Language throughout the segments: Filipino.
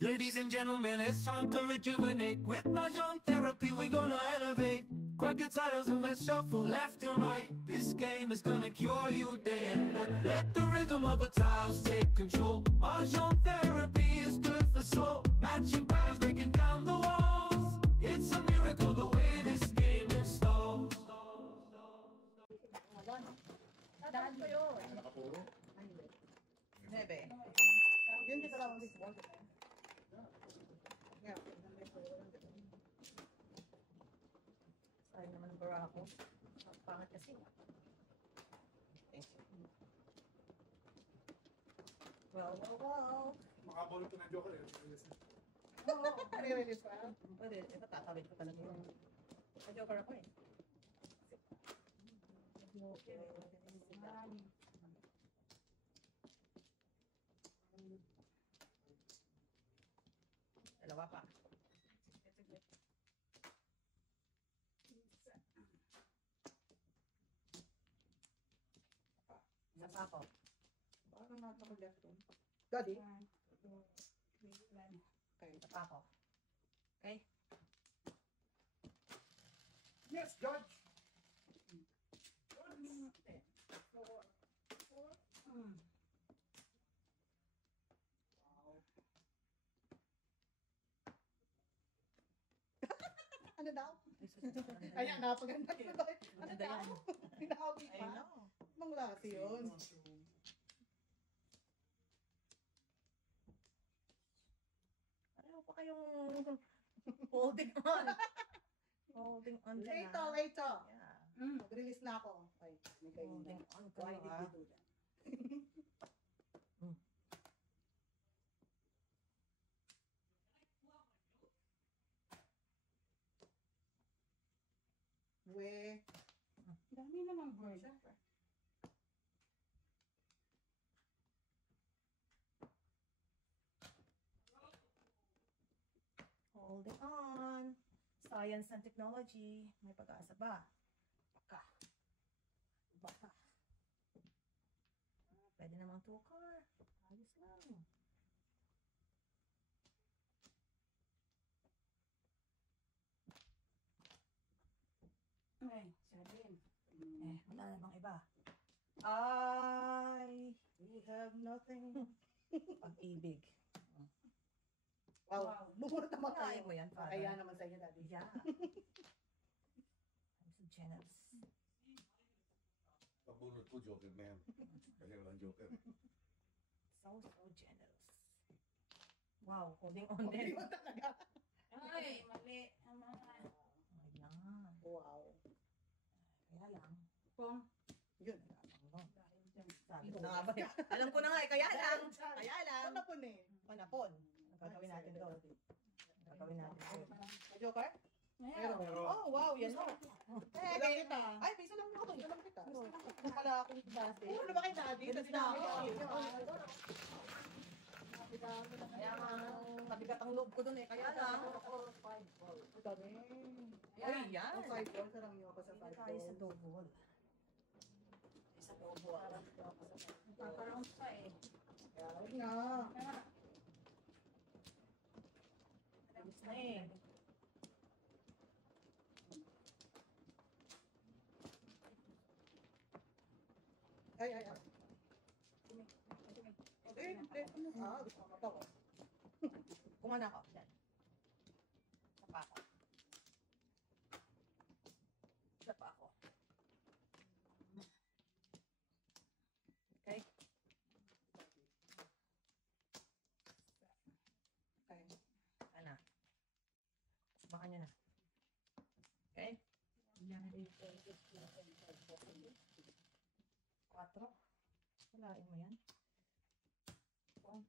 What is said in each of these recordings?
Ladies and gentlemen, it's time to rejuvenate. With Mahjong therapy, we're gonna elevate. Grab your titles and let's shuffle left and right. This game is gonna cure you day and night. Let the rhythm of the tiles take control. Mahjong therapy is good for soul. Matching patterns, breaking down the walls. It's a miracle the way this game installs. Daan ko yun. Nakapuro? Nebe. Yun dito lang ang baseball. Yeah. Sayang naman ang bara ako. Pangat kasi. Well. Makapulot ko ng Joker eh. Re-release pa. Pwede. Ito tatawid ko talaga yun. Joker ako eh. Dalawa pa. Isa pa ako. Parang nasa-left doon. Daddy? Okay, isa pa ako. Okay? Yes, George! Ano daw? Ayan, napaganda. Ano daw? Hinahawi pa? I know. Mang lasi yun. Ano pa kayong holding on? Holding on dyan. Later. Yeah. Mag-release na ako. Ay, may kayo na. Holding on ka. Why did you do that? We. Dami namang bird. Holding on. Science and technology. May pag-asa ba? Baka. Pwede namang tukar. Ayos lang. Ay, sabihin. Wala na bang iba? We have nothing. Pag-ibig. Wow. Bumulot naman kayo. Mo yan, Father. Kaya naman sa inyo, Daddy. Yeah. I'm so generous. Pabunot ko, Joker na yan. Kasi walang Joker. So generous. Wow, holding on din. Holding on talaga. Ay, mali. Ayan. Wow. Kaya lang. Kung Yun. Sabi ko na ba? Alam ko na nga eh. Kaya lang. Panapon eh. Panapon. Ang gagawin natin doon. Gagawin natin doon. Joker? Meron. Oh, wow. Yan o. Ilang kita? Ay, piso lang ako. Ilang kita? Kung pala akong dati. Ano ba kayo dati? Kasi dami ako. Kaya mabigat ang loob ko doon eh. Kaya lang. Ay, yan. Ang 5 ball. Sarang niyo ako sa 5 ball. Tayo sa double. Sa double. paparound pa eh. Kaya huwag na. Alis na eh. Ay. Gusto ko matawa. Kumana ako. Sapa ako. Sapa ako. Okay? Okay. Ano? Baka nyo na. Okay? 4. Walain mo yan. 1.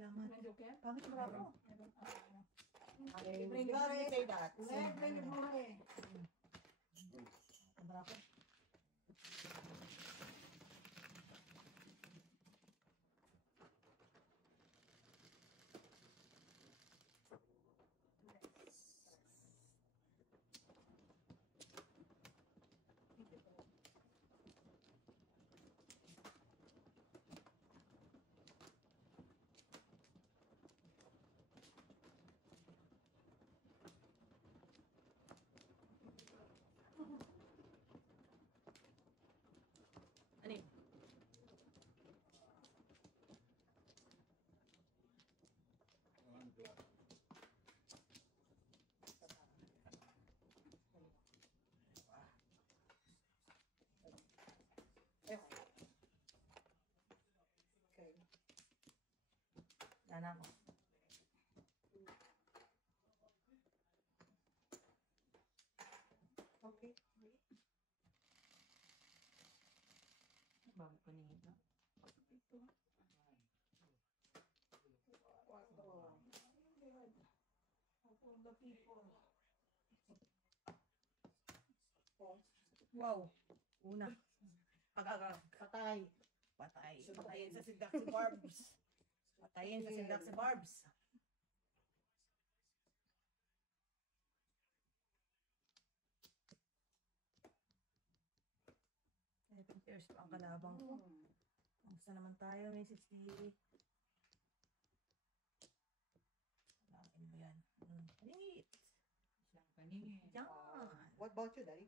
salamat. May joker? Bakit bravo? Okay, Bring God pay that. Libre buhay. Bravo. Ano yun? Okay. Yan ako. Okay. Bago pa niya ito. Wow. Una. Pag-agag. Patay. Patay. Patayin sa sindak si Barbs. Patayin sa sindak si Barbs. Ito years pa ang kalabang ko. Kamusta naman tayo, Mrs. D? Kailangan mo yan. Neat. Yan. What about you, Daddy?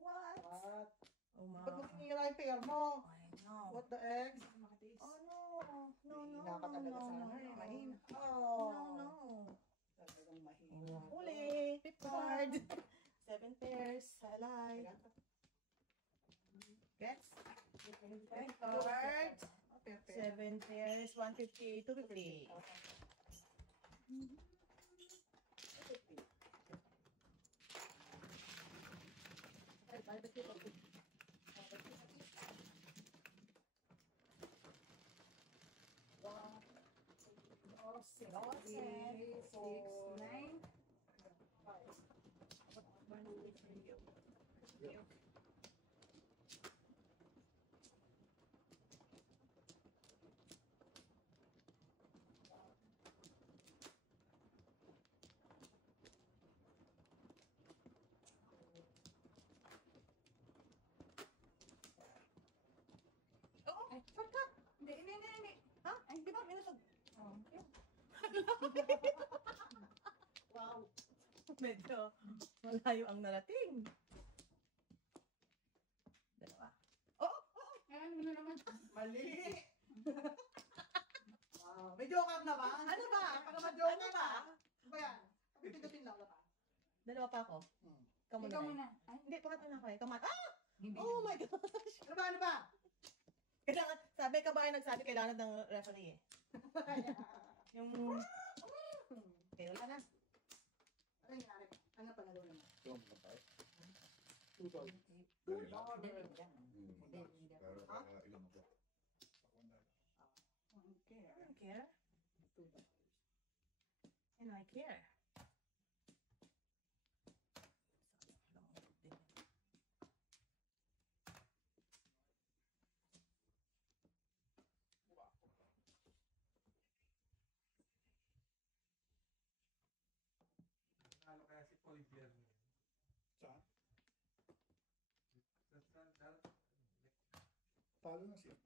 What? What? Oh, ma. Ba't mo sinira yung pair mo? I know. What the X? Oh, no. No, no. Mahina ka talaga no, sana no, eh. no. Mahina. No, Oh. no. Talagang mahina. Uli. Fifth card. 7 pairs. Halay. Gets? Fifth card. Ah, pair, pair. 7 pairs. 150. 250. Ay, shortcut. Hindi. Ha? Ay, di ba? Minusog. Wow. Medyo malayo ang narating. Dalawa. Ano mo na naman? Mali. Wow. May joker na ba? Ano ba? Para ma-joker Ano ba? ba? Ano ba yan? Kapit-kapit lang na ba? Dalawa pa ako. Hmm. Ikaw muna. Ikaw tayo. muna. Ay, Hindi, pangatlo na ako eh. Kamat. Ah! hindi. Oh my gosh! Ano ba? Ano ba? Kailangan, sabi ka ba kayo nagsabi kailangan ng referee eh. Yung... Okay, wala na. Ano nangyari? Ano panalo naman? Ito, matay. Tutol. Dali lang. Hindi. Pero ilan ako? Okay. I don't care. And I care. Ano kaya si Paul Bierno? Saan? Sa Talo na siya.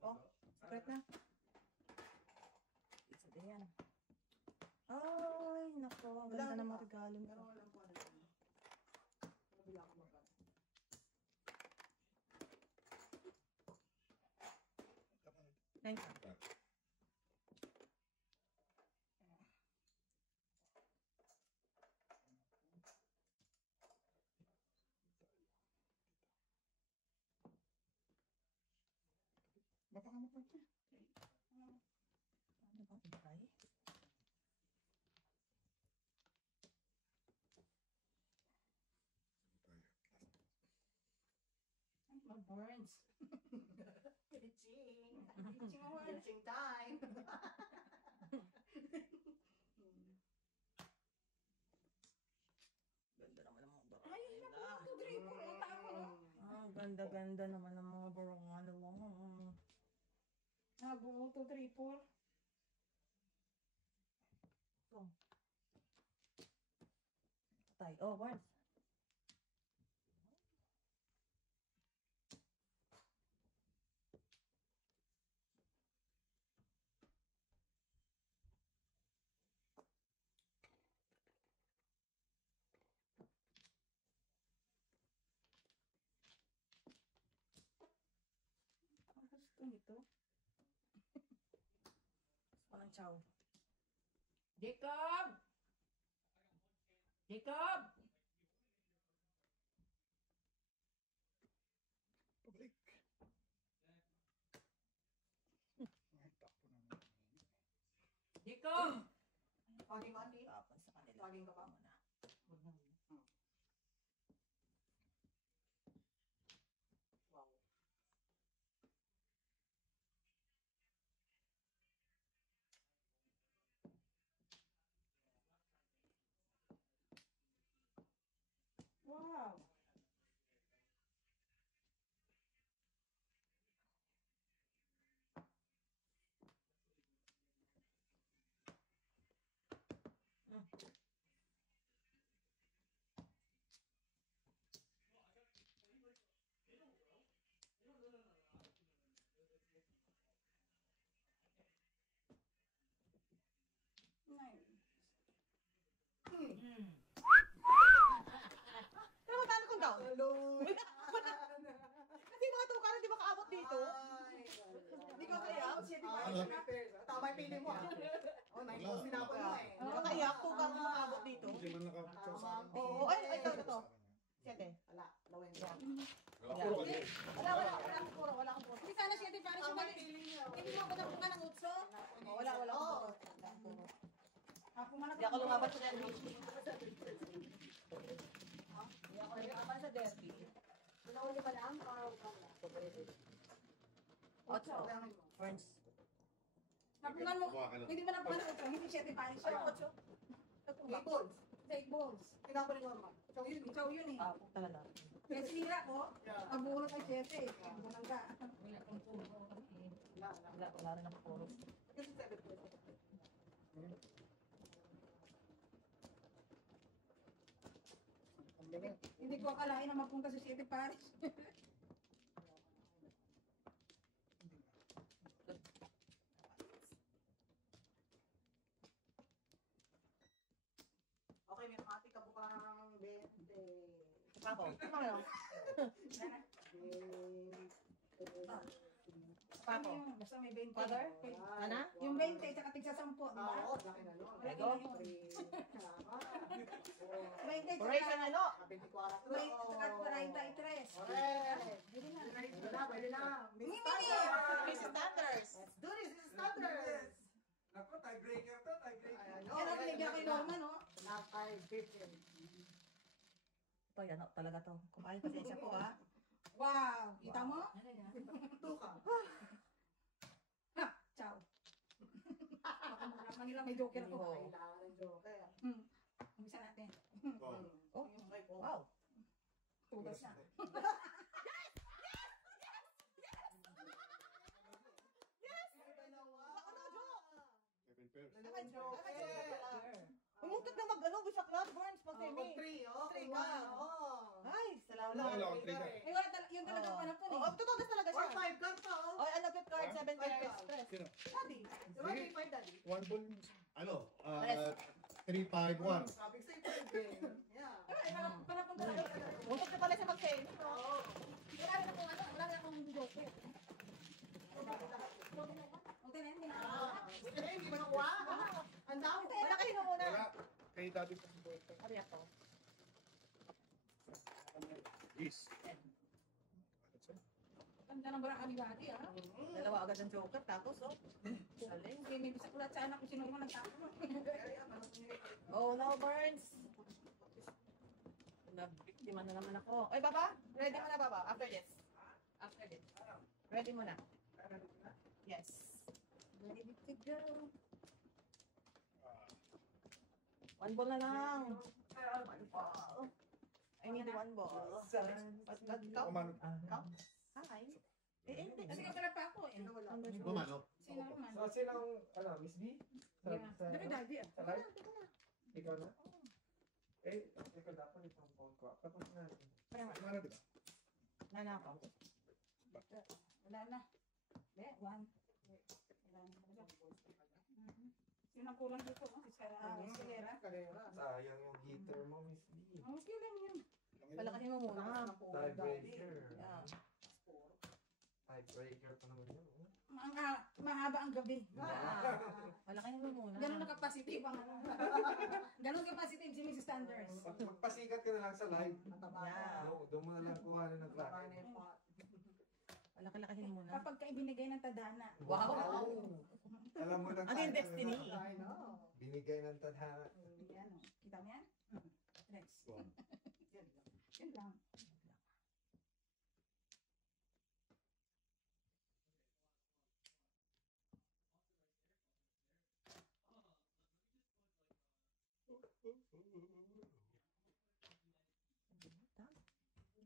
Oh, secret na. Isa yan. Ay, nako. Ang ganda ng mga regalo mo. Pero alam ko ano yun. Nabila ko mabala. Nine. Mapakamot na ito. Ano bang ibay? Burns. Pitching. Pitching mo, Burns. Pitching time. Ganda naman ang mga Ay, naku, 2, 3, 4. Ang tama, no? Ganda-ganda naman ang mga barangay mo. Nabuo, 2, 3, 4. Tay. Oh, Burns. Ang gusto nito. Walang chow. Jacob! Jacob! Pabalik. Ay, takpo naman. Jacob! Paging ka, Ate? Tapon sa kanila. Paging ka pa? Muna. Wow. Wow! Pero magkano kung daw? Hello. Kasi mga tukaran di makaabot dito. Hindi ko kaya. Tama yung pili mo. Oh, nice. Wala. Sinapon mo eh. Hindi ko kaya. Tukaran di makaabot dito. Hindi man nakapagsaw sa akin. Oo. Ay, ito. Siyete. Wala. Lawin mo. Puro kami. Wala akong puro. Wala akong puro. Hindi sana siya di para siya Tama mali. yung pili niya. Hindi mo ako nakuha ng utso. Wala akong Oo. puro. Ako man Hindi ako lumaban sa derby. Hindi ako lumaban sa derby. Nauli pa lang. Otso. Burns. Napungan mo. Kuha ka lang. Hindi mo napungan ng utso. Hindi siya di para siya. Otso. Balls. 8 balls. Tinapon ni Norma. So yun. Ikaw yun eh. Talaga. Kaya sinira ko, Yeah. abuhol ay 7 eh. Bumangga. Wala rin ako puro. Kasi 7 points. Hindi ko akalain na mapunta sa City Paris. Okay, may pati ka bukang 20. Ako. Ano? Ano yun? Basta may 20. Father? Ana? Yung 20, tsaka tigsa 10, di ba? Oo, laki na nun. Laki na yun. 20, 20. Operation ano? 24. 20, tsaka 43. Correct. Pwede na. Pwede na, pwede na. Miss Mimi! Standard. Miss Standards. Let's do this. This is Standards. Ako, tiebreaker to, tiebreaker. Yan ang binigyan kay Norma, no? Nakay 15. Ito, yan talaga to. Kumain pasensya po ha. Wow! Kita mo? Tuka. Ha! Ciao. Baka malaman nila may joker ako. Oo. Kailangan ng joker. Umpisa natin. Oh. Oh, wow. Tugas na. Seven pairs. Dalawang joker. Umutot na bisaklat, Burns, pag semi. 3, Three okay. ka. Ay, salamat. Wala akong trigger. Eh, wala yun talagang panapon eh. Oh, totoo talaga Or siya. 5 card pa, oh. Oh, ano, gift card, 7 Five pairs ka. express. Sino? Daddy. Diba may 5, Daddy? One ball. Ano? Tres. 3-5-1. Sabi ko sa'yo, 5 eh. Yeah. Ay, panapon talaga. Umutot na pala siya mag-semi. Oo. Wala rin akong ano, wala rin akong joker. Okay na, hindi na. Buti na yun, hindi mo nakuha. Ang dami. Wala kayo na muna. Wala. Kay daddy pa si boy. Ano yan to? Yes. Ganda ng barang abigati, ah. Dalawa agad ng joker, tapos oh. Saling. Hindi, may bisa kulat sa anak kung sino yung nagtapon. Oh no, Burns. Nabiktima na naman ako. Ay, baba? Ready ka na, baba? After this. Ready mo na. Yes. Ready to go. One ball na lang. One ball. I need one ball. Ikaw? Kumano. Ikaw? Hi. Hindi. Kasi kapala pa ako eh. Kumano. Sino naman? So, sinong, Miss B? Sa, Yeah. sa, Dami daddy ah. sa live? Ikaw na? Ikaw dapat itong phone ko. Tapos na. Kumano, di ba? Nana ako. Wala na. One. Wala na. Sino ang kulang dito? Silera. Sayang yung heater mo, Miss B. Okay lang yun. Palakasin mo muna. Tiebreaker. Yeah. Tiebreaker pa naman yun. Mahaba ang gabi. Palakasin mo muna. Ganun na kapasitive ang ano. Ganun kapasitive si Mrs. Sanders. Magpasikat ka na lang sa live. Yeah. Doon mo na lang kuha na ng crack. Palakasin muna. Kapag ka ibinigay ng tadhana. Wow. Alam mo na Ano yung destiny? binigay ng tadhana. Yan o. Kita mo yan? Next. Wow. Yan lang.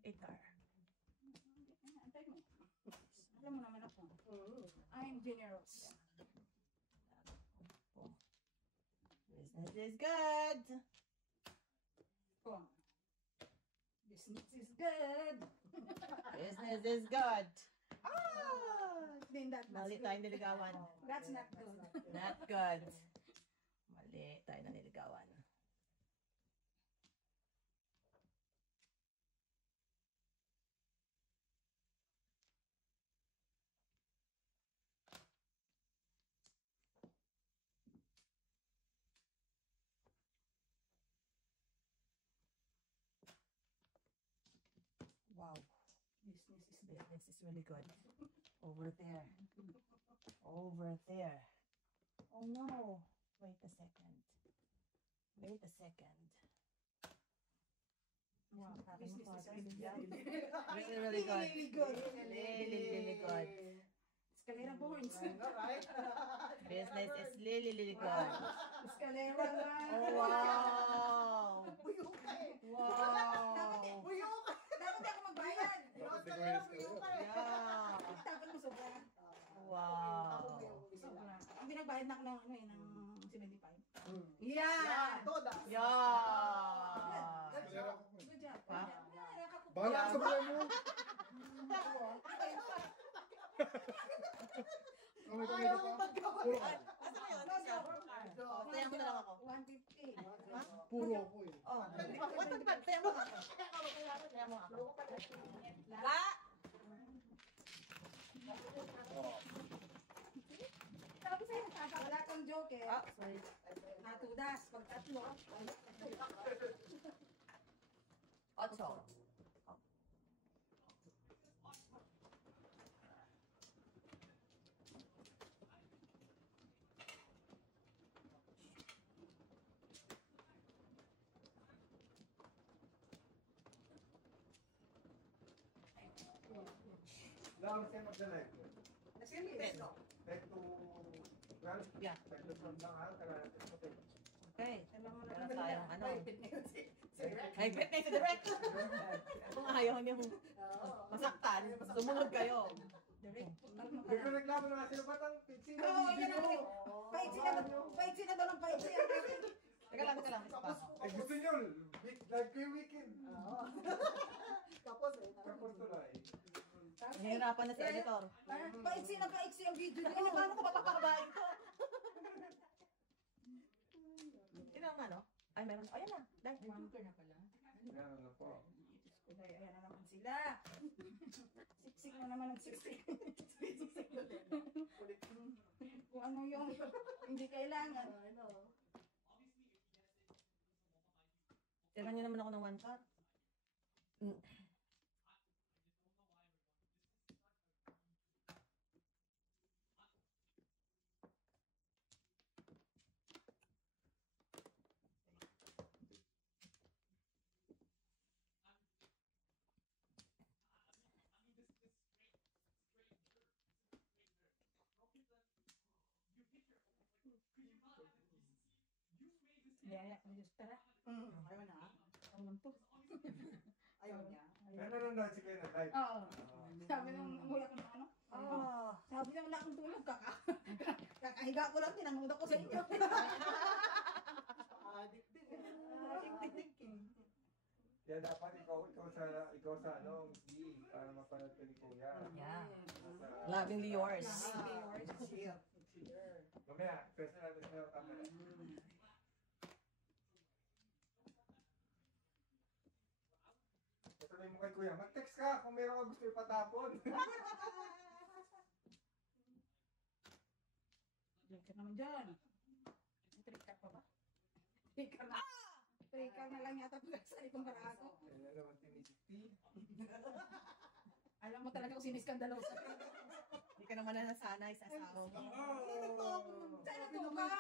Itar. Antay mo. Alam mo naman ako. I'm generous. Business is good. Oh. Business is good. Business is good. Ah! Then Mali tayong niligawan. that's not good. Not good. Mali tayo na niligawan. Wow. Business is really good. Over there. Over there. Oh no. Wait a second. Wait a second. Wow. Business is really Really, really good. Really good. Really, really good. Escalera Burns. Business is really, really good. Escalera lang. Oh, wow. Wow. Dapat ako magbayad. Dapat di ko yes ka. Yeah. Dapat mo sobra. Wow. Sobra. Ang binagbayad na ako ng ano eh, ng 75. Yeah. Todas. Yeah. Kalera ko. Good job. Ha? Bahala ka sa buhay mo. Kamay ka pa. Puro ka. Tayo mo na lang ako. 150. Puro ako eh. Oh. Tayo mo ako. Tayo mo ako. La. Sabi sa'yo, wala kang joke eh. Ah, sorry. Natudas, pag tatlo. Otso. Lang, same of the live. Peso. Back to, well, Yeah. back to front lang ha. Okay. Alam mo Meron na tayong ano. Mahigpit na yun si Rex. Higpit na yung direct. Kung ayaw niyong masaktan, sumunod kayo. Nagreklamo na sila batang pitsi na Oo, yan video. ang paitsi na daw ng paitsi. Teka lang. Pa. Ay, gusto nyo, live ko yung weekend. Tapos Tapos tuloy. Nahihirapan na si editor. Paitsi na paitsi ang video Ano nyo. paano ko papapakabain to? Yun ang ano? Ay, meron. Ayan na. Dahil. Bunker na pala. Yan na po. Ayan na naman sila. Siksik mo naman ang siksik. Kung ano yung hindi kailangan. Tira niyo naman ako ng one shot. Niyaya ko Diyos, tara. Ayaw na. Ang lang to. Ayaw niya. Kaya nanonood si Kuya ng live. Oo. Sabi nung umuya ko ng ano. Sabi nung wala akong tulog, kakahiga ko lang, tinanguda ko sa inyo. Adik din. Kaya dapat ikaw sa ano, D, para mapanood ka ni Kuya. Yeah. Sa- Lovingly yours. Cheer. Mamaya, pwede natin sa camera. Sabi mo kay Kuya, mag-text ka kung meron ka gusto ipatapon. Diyan ka naman dyan. Trika pa ba? Trika na. Trika na lang yata pala sa itong barato. Kaya naman tinisip. Alam mo talaga kung siniskandalosa. Hindi ka naman nasanay sa asawa mo. Saan ang tukar?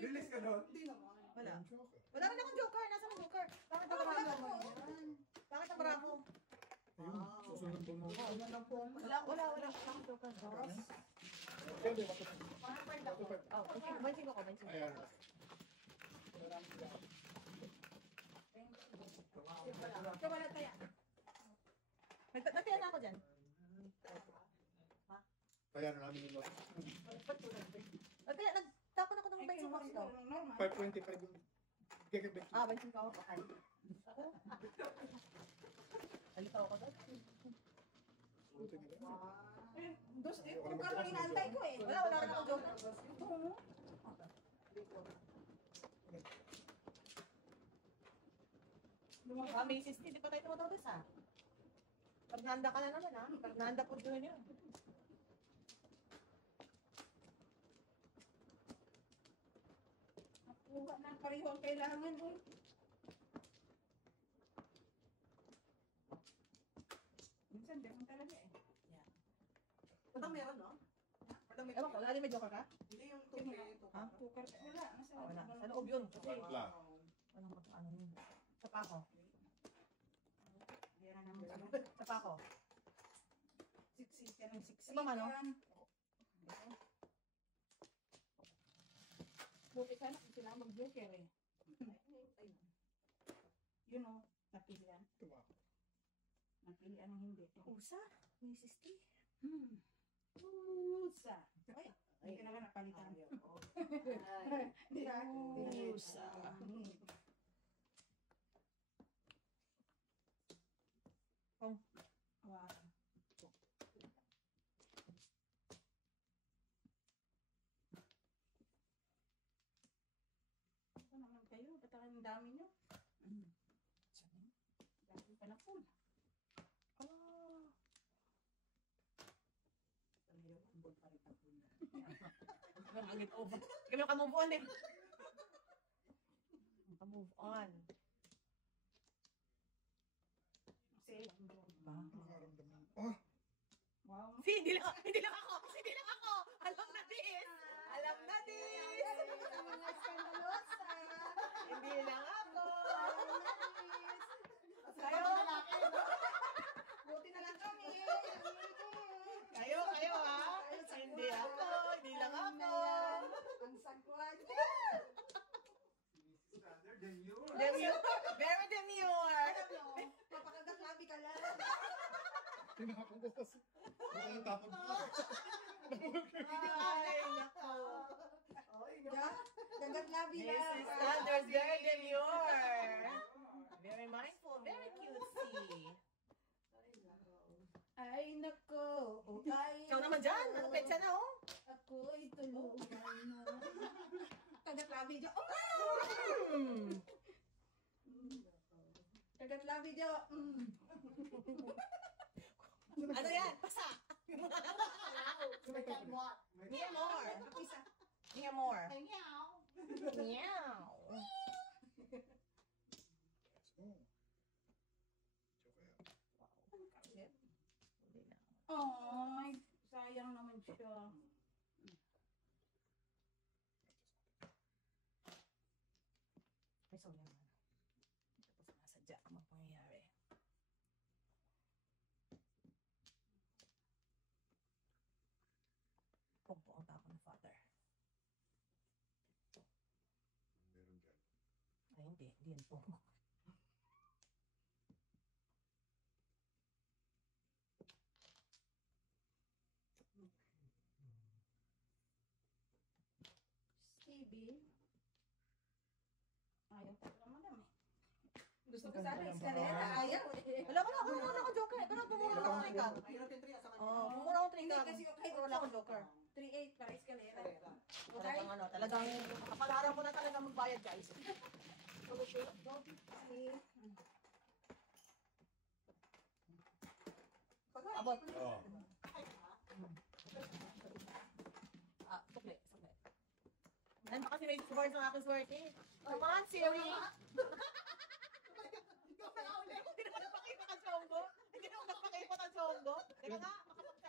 Release ka doon? Hindi naman. Wala. Joker. Wala rin akong joker. Nasaan ang joker? Bakit ang barako? Bakit ang barako? Ayun, susunod po mo. Wala akong joker. Pwede, matupad. Oh, bansin ko. Ayan. Kamala taya. Natiyan na ako dyan. Kaya na namin yung Nagtapon ako ng bensin box daw. Normal. 525 yung gigabit. Bensin ko. Okay. Alitaw ako doon. Buti nila. Tukar lang inaantay ko eh. Wala ka na akong joker. Ito mo. May sisti, di pa tayo tumatawag ha? Pag nahanda ka na naman ha? Pag nahanda po doon yun. Nakuha na pareho ang kailangan eh. Minsan, ganun talaga eh. Patang meron, no? Patang may Ewan ko, wala din may joker ka? Hindi yung tubig. Ha? Tukar. Wala. Nasa Wala. Sa loob yun. Kasi Wala. walang ano yun. Sa pako. Bira naman siya. Sa pako. Siksik ka ng siksik. Ibang ano? Buti sana kung sila mag-joker eh. Yun o, napilian. Tumako. Napilian ang hindi. Usa? May sisti? Pusa. Ay, hindi ka naman napalitan. Di ba? Pusa. Oh. Wow. Ito naman kayo, ba't ang dami nyo? Dami pa na po. Gamit over. Kami ka-move on eh. Ka-move on. Kasi, Nakaramdaman. Oh, wow. Hindi lang ako. Alam na din. Hindi lang ako. Kayo. Buti na lang kami. Kayo ha. Hindi ako. Hindi lang ako. Ang sagwan. Standard than you. Very demure. Papakagat labi ka lang. tinakong ko kasi. Baka natapon ko. Ay, nako. Dagat labi lang. Mrs. Sanders, very demure. Very mindful. Very cutesy. Ay, nako. Ay, Ikaw naman dyan. Ano petsa na oh? ako'y tulungan mo. Dagat labi dyan. Oh, dagat labi dyan. Ano yan? Pasa. Nia more. Isa. Nia more. Meow. Meow. Oh. Joker. Hindi na. Ay, sayang naman siya. May sobrang ano. Tapos nasadya ang mga pangyayari. Pumpo ang tao ng father. Meron dyan. Hindi yan po. Stevie. Ayaw ko naman naman. Gusto ko sana eskalera. Ayaw eh. Wala ko akong joker. Pero bumura ako ng trika. Oo, bumura akong trika. Hindi, kasi kahit wala akong joker. 3-8 para eskalera. Talagang ano, talagang kapalaran ko na talaga magbayad, guys. Abot. Oo. Sukli. Nan pa kasi may scores ng aking swerte. Come on, Siri. Hindi naman napakita ka chombo. Hindi naman napakita ka chombo. Teka nga,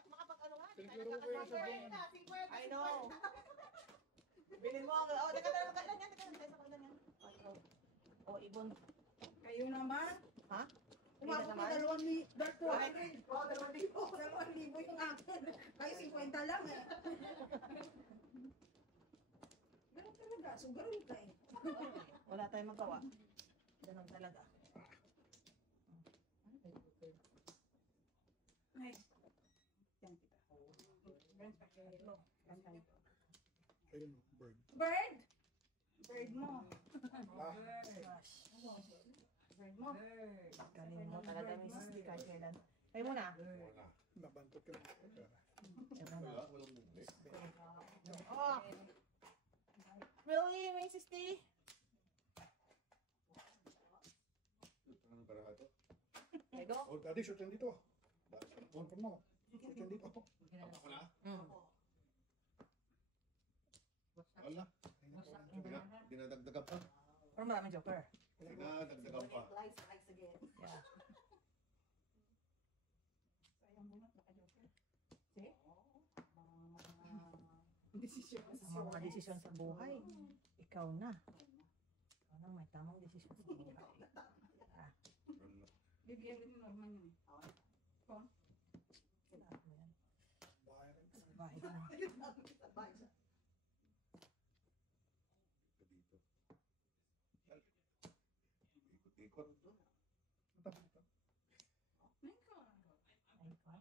makapag-ano nga. Siguro ko yung sabihin. I know. Bilhin mo ako. Oh, teka na, magkailan yan. Oh, ibon. Kayo naman. Ha? Umabot naman? na 2,000. Bakit? 2,000 yung akin. Kayo 50 lang eh. Ganun talaga. So, ganun ka eh. Wala tayong magawa. Ganun talaga. Ay. Yan kita. Bird pa kayo. Ayun, bird. Bird? Bird mo. Ah. Gosh. Bird mo. Galing mo talaga, Mrs. Di kahit kailan. Kayo muna. Wala. Nabantot ka na. Wala, walang bumili. Oh. Really, Mrs. D? Ano para ito? There you go. Oh, daddy, shoot yan dito. Shoot mo. Shoot yan dito. Ako na? Wala. Dinadagdagan pa. Pero maraming joker. Dinadagdagan pa. Yeah. Sayang mo na. Naka-joker. See? Desisyon. Ang mga desisyon sa buhay. Ikaw na. Ikaw na may tamang desisyon sa buhay. Bibigyan din mo naman yun. Kailangan mo yan. Bahay. Bahay na. Dito. Ikot-ikot. Ngayon ka. Ay, ikaw.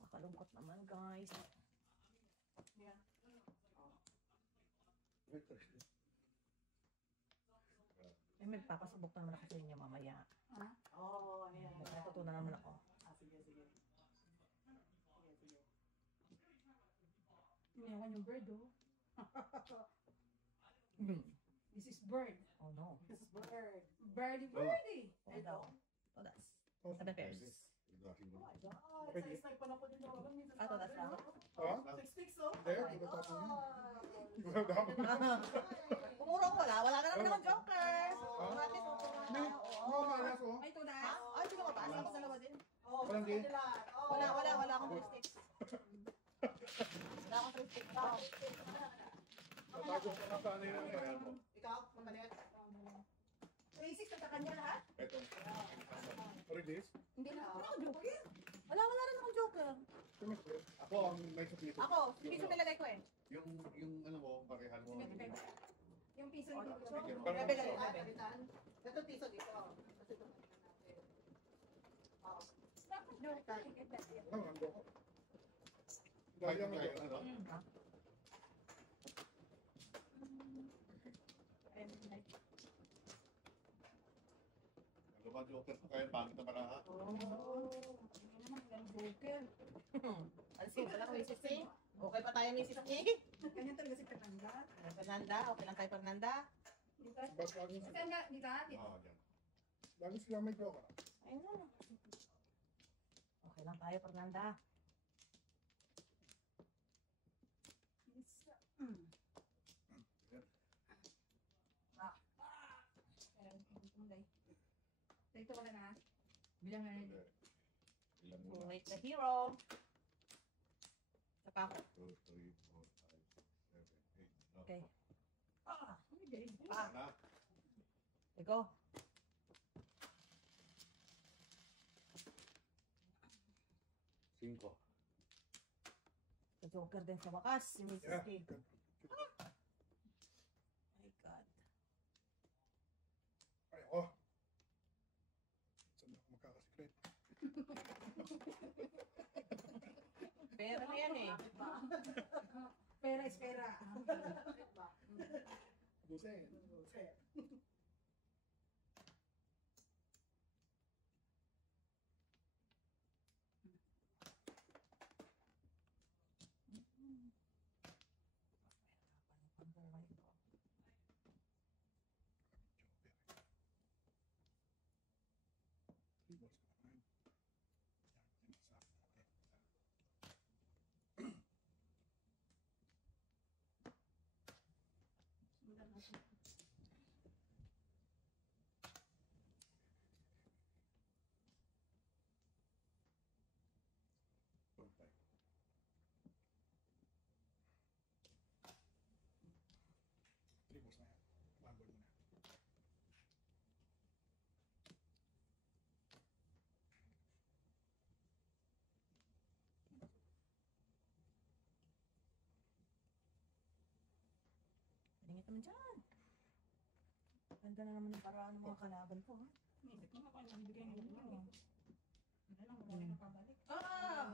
Kakalungkot naman, guys. Eh, may papasubok na naman ako sa inyo mamaya. Oo, ayan. May natutunan naman ako. Sige. Iniwan yung bird oh. Hmm. This is bird. Oh, no. This is bird. Birdie birdie. Oh, no. Oh, that's 7 pairs. Igdahin mo. Oh my God. Size-size pa na po din ako. Ah, to, that's lang? Ha? 6-6, oh. There, tumatapon yun. Pumuro ko wala. Wala na naman akong joker. Gratis, May, mga malas, oh. Ay, to Ha? das. Ay, sino ka ba? Ako dalawa din. Oh, Walang din. Wala akong 3 sticks. Wala akong 3 sticks. Natago ka na sana yun. Ikaw, mamalit. 3-6 na sa kanya lahat? Ito. Release. Hindi na ako joker. Wala rin akong joker. Ako ang may suplito. Ako, piso nilagay ko eh. Yung ano mo, parehan mo. Yung piso yung piso. Gabi. Ito piso dito. Kasi ito natin. Oo. Dapat joker. Ano, nando ko. Dahil ang Kaya ano? Ano ba joker ko kaya pangit na paraha? Joker. Alsin, wala ko Mrs. C. Okay pa tayo Mrs. C. Kanya talaga si Fernanda. Fernanda, okay lang kay Fernanda. Dito. ba't lagi Dito. Dito. Oo, dyan. lagi sila may joker. Ayun. Okay lang tayo Fernanda. Dito wala na. Bilang na rin. Ilan muna? Wait the hero. Saka ako. 2, 3, 4, 5, 6, 7, 8. Okay. Ah, hindi. Ah, Na. ikaw. 5. Joker din sa wakas, si Mrs. Yeah. K. My God. Ay, ako. Saan ako magkakasikret? Pera na yan eh. Pera is pera. Busen. Tribos na yan. Bambol mo na. Tingit naman dyan. Ganda na naman yung paraan ng mga kalaban ko, ha? Isip mo ako ang bigay ng mga. Wala lang, wala na pabalik. Ah!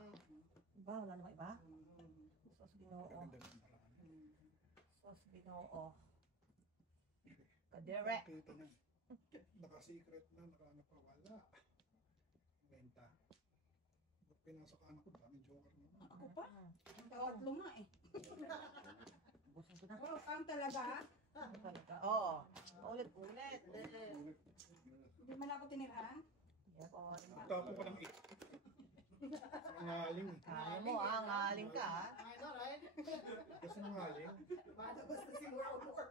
Iba, wala naman iba? Sos Ginoo. Ganda ng paraan. Sos Ginoo. Kaderek. Kita niya. Naka-secret na, nakawala. Benta. Pag pinasok ka anak ko, daming joker na. Ako pa? Tatlo nga eh. Busin ko na. Oh, ang talaga? Talaga. Oo. Ulit-ulit. Hindi man ako tinirahan? Yep, oo. Tapo ko ng 8. Sa ngaling. Kaya mo, ah. Ngaling ka, ha? I know, right? Kasi ngaling. Bata basta si World War.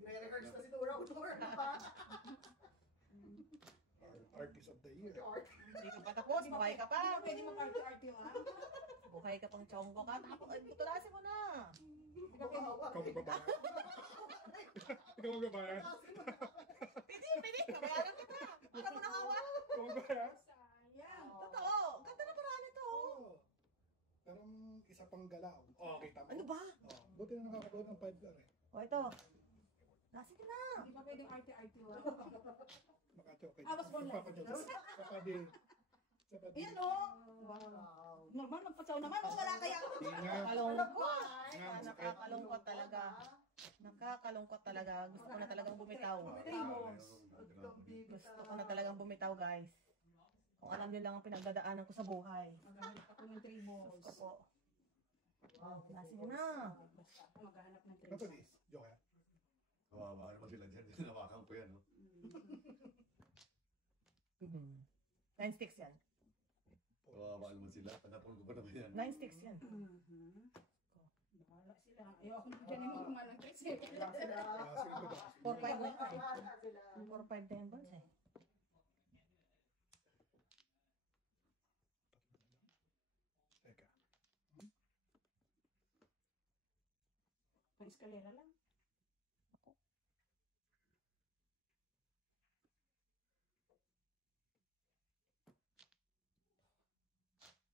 May records na si World War. Artist of the year. Hindi ka pa tapos. Buhay ka pa. Hindi ka pwede mag-arty-arty ah. Buhay ka pang chonggo ka. Tapos, ay, tulasin mo na. Hindi ka pwede. Ikaw magbabayad. Ikaw magbabayad. Pili. Kabayaran kita. Para mo nang awa. Ikaw magbabayad. Sayang. Totoo. Ganda na paraan ito. Oo. Parang isa pang galaw. Oh, kita mo. Ano ba? Oh, buti na nakakabuo ng 5 dar eh. O, ito. Sige na. Hindi pa pwedeng arty-arty ah. Makachokay. I was born like this. Kapadi. Ayan o. Wow. Normal, magpasaw naman. Oh, wala kaya ako. Nakakalungkot. Nga, Nakakalungkot talaga. Nakakalungkot talaga. Gusto ko na talagang bumitaw. Gusto ko na talagang bumitaw, guys. Kung alam niyo lang ang pinagdadaanan ko sa buhay. Maghahanap ako ng tribos. Gusto ko. Sige na. Maghahanap ng Ano tribos. to this? Joker? Kawawa naman sila dyan. Nawakan ko yan, no? 9 sticks yan. Kawawa naman sila. Panapon ko pa naman yan. 9 sticks yan. Bahala sila. Ayoko na dyan yung mga ng tricks eh. 4-5 na yan. 4-5 na yan, boss eh. Teka. Ang eskalera lang.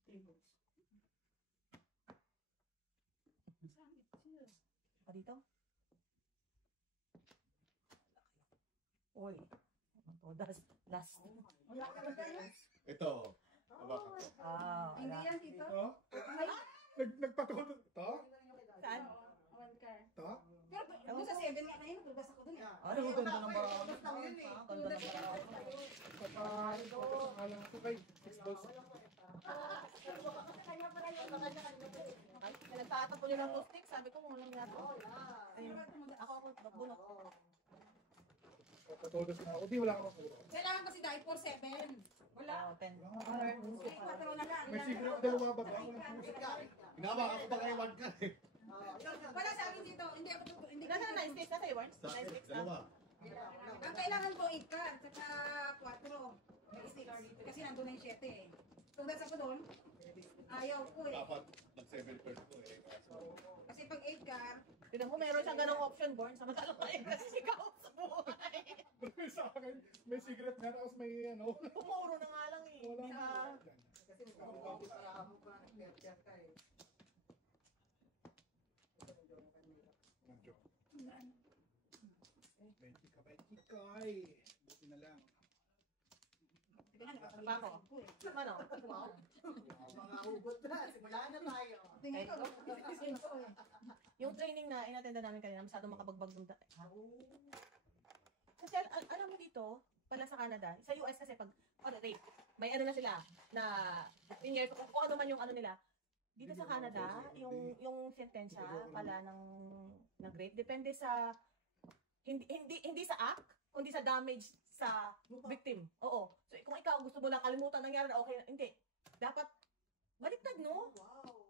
Tribos. Saan ito? Pa dito? Uy. Last. Wala ka na tayo? Ito. Hawakan ko. Hindi Wala. yan dito. Ito? Ay, Nagpatuto. Ito? Saan? one car. Ito? Pero doon sa 7 nga na yun, nagulbas ako doon eh. Ano, ganda ng barang. Basta mo yun eh. Ganda ng barang. Alam ko kay 6 balls. Ay, nagtatapon nila ng stick. Sabi ko, kung walang nato. Ako nagbunot. Patutos na ako. Di wala akong patutos. Kailangan kasi dahil 4-7. Wala. 10. Ay, 4 na lang. May secret dalawa ba? Ako lang puso. Hinawakan ko pa kayo 1 ka eh. Wala sa akin dito. Hindi ako hindi ko. Nasa 9 sticks na sa'yo, Warren? 9 sticks na. Dalawa. Ang kailangan ko 8 card, saka 4. May stick. Kasi nandun na yung 7 eh. Kung nasa ko doon, ayaw ko eh. Dapat nag-7 first ko eh. Kaso, Kasi pag 8 card, Tignan ko, meron siyang ganong option, Born. Samantalang kayo kasi sigaw sa buhay. May sa akin, may secret nga tapos may ano. Pumuro na nga lang eh. Wala Hindi na. Yan. Kasi nagkakaroon para mo pa nag-care ka eh. Medyo. 20 ka, ay. Buti na lang. Ano ako? Ano? Wow. Mga hugot na. Simula na tayo. Tingin ko. Yung training na inattenda namin kanina, masyado makabagbag dun. Kasi alam mo dito, pala sa Canada, sa US kasi pag, rate, may ano na sila, na 15 years, kung ano man yung ano nila. Dito sa Canada, yung sentensya pala ng rate, depende sa, hindi sa act, kundi sa damage sa victim. Oo. So kung ikaw gusto mo lang kalimutan nangyari na okay, hindi. Dapat baliktad, no? Wow.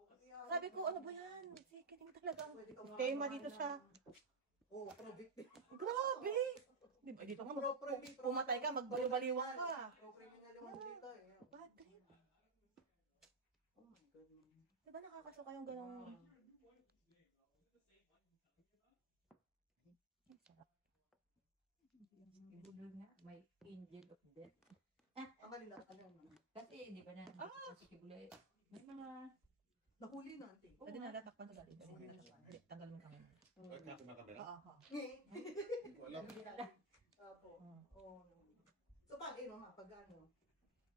Sabi ko, ano ba yan? Sickening talagang tema dito sa... Oo, pro-victim. Grabe! Di ba, dito nga, pumatay ka, magbaliw-baliwang ka. Pro-criminal yung ano dito eh. Bad trip. Oh my goodness. Di ba nakakasuka yung ganong... Ibulol nga, may angel of death. Ang kanila, ano? Kasi, di ba na, kasi kibulay, may mga, Nahuli na, ate. Pwede na natakpan sa dati. Hindi, tanggal mo kami. Bakit natin mga kamera? Hindi ko alam. Opo. Oo. So, paano yun, mga pag ano?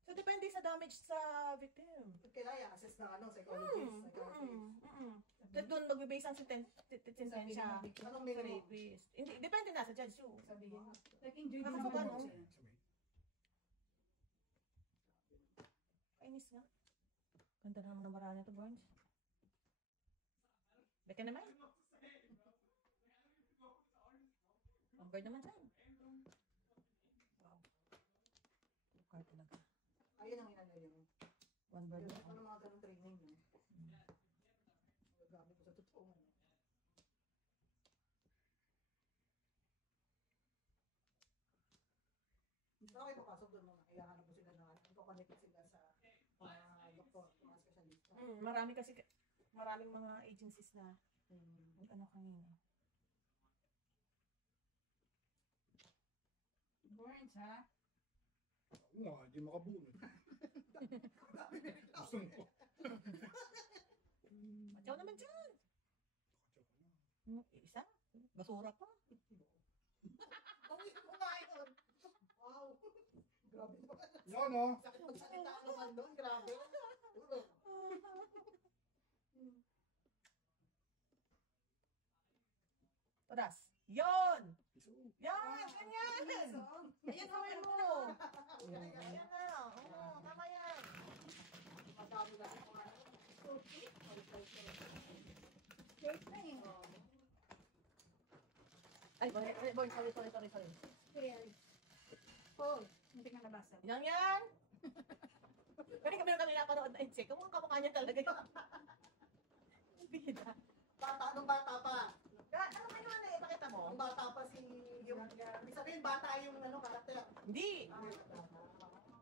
So, depende sa damage sa victim. Kailangan assess na ano, psychologist, psychiatrist. Tapos doon magbibase ang sentensya Anong sa minimum? rapist. Hindi, depende na sa judge yung sabihin. Like injury din Nakasuka, naman no? siya. Kainis nga. Ganda naman ng marami ito, Burns. Beka naman. Ang bird naman dyan. Wow. Lukar talaga. Ayun ang inano yun. One bird Yun, na. ano mga ganong training, no? Gamit ko sa totoo, ano? Bakit papasok doon mga kailangan mo sila na ipapalipit sila sa mga doktor, mga specialista? Marami kasi, maraming mga agencies na ano kanina. Burns, ha? Oo nga, hindi makabunod. Gusto mo. Matyaw naman dyan. Isa? Basura pa. Ang ito kumain doon! Wow! Grabe naman. Yan, no? Sakit magsalita naman doon, grabe. Tadas. Yon! Yan! Ganyan! Ayan gawin mo! Ayan na. Oo, tama yan. Madami na ako nga. Shake na eh. Ay, sorry. Oh, hindi ka nabasa. Yan yan! Pwede kami na kanina paroon. Ay, check. Kung ang kamukha niya talaga yun. Bida. Bata, anong bata pa? Ano ba yun eh? Pakita mo? Ang bata pa si yung ibig sabihin bata yung ano karakter. Hindi.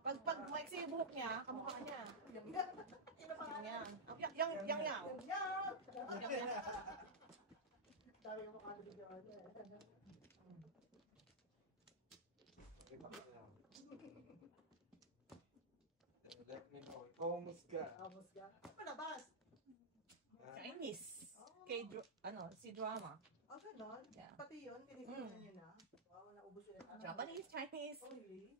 Pag maiksi yung buhok niya, kamukha niya. Sino pa nga? Yan. Yang yaw. Sabi mo kano video niya. Let me know. Ikaw ka. Amos ka. Palabas. Chinese. Si drama. Oh, ganon. Yeah. Pati yun, tinitinan niyo na. Wow, naubos yun. Japanese, Chinese. Oh, really?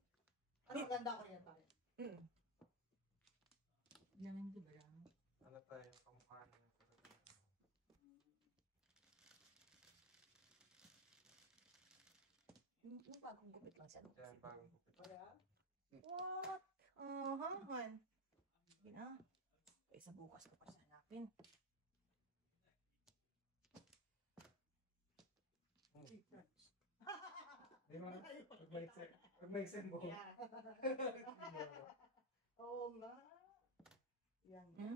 Ano ang ganda ko yan tayo? naman di ba lang? Ano tayo, kamukha niya. Yung bagong gupit lang siya. Yan, bagong kupit. Kaya? What? Han. Sige na. Isa bukas ko pa siya hanapin. Di ba? Pag may send mo. Oo nga. Yan. Hindi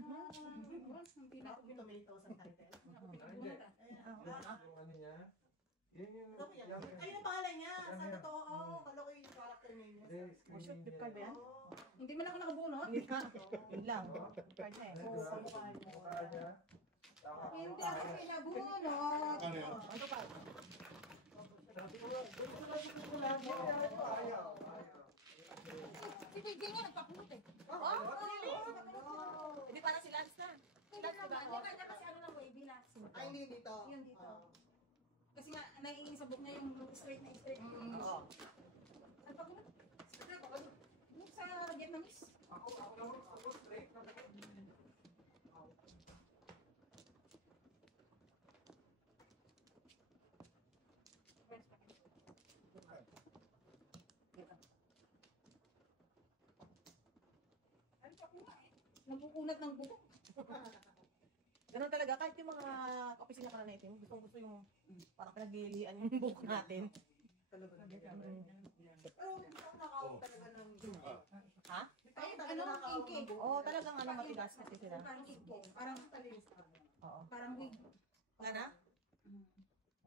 na Ako tomatoes ang title. Hindi. Yung ano niya. Yun yung... Ito yan. Ayun ang pangalan niya. Sa totoo. Oo, kala ko yung character name niya. Shoot, di pa ba yan? Oo. Hindi mo lang ako nakabunot. Yun lang. Card na eh. Mukha niya. Hindi ako pinabunot. Ano yan? Ano pa? Ayaw. Si Bigay nga nagpakulot eh. Hindi parang si Lance na. Hindi naman. Di ba kasi ano lang wavy last. Ay, hindi dito. Yun dito. Kasi nga, naiingin sa book niya yung straight na straight. Oo. Nagpakulot. Yung sa Vietnamese. Ako straight na Nabukunat ng buko. Ganun talaga, kahit yung mga opisina ka na natin, gusto yung parang pinaglilian yung book natin. Pero nakakaw talaga ng... Ha? Kahit ano, kinky. Oo, talagang ano matigas kasi sila. Parang kinky. Parang Oo. parang wig. Wala na?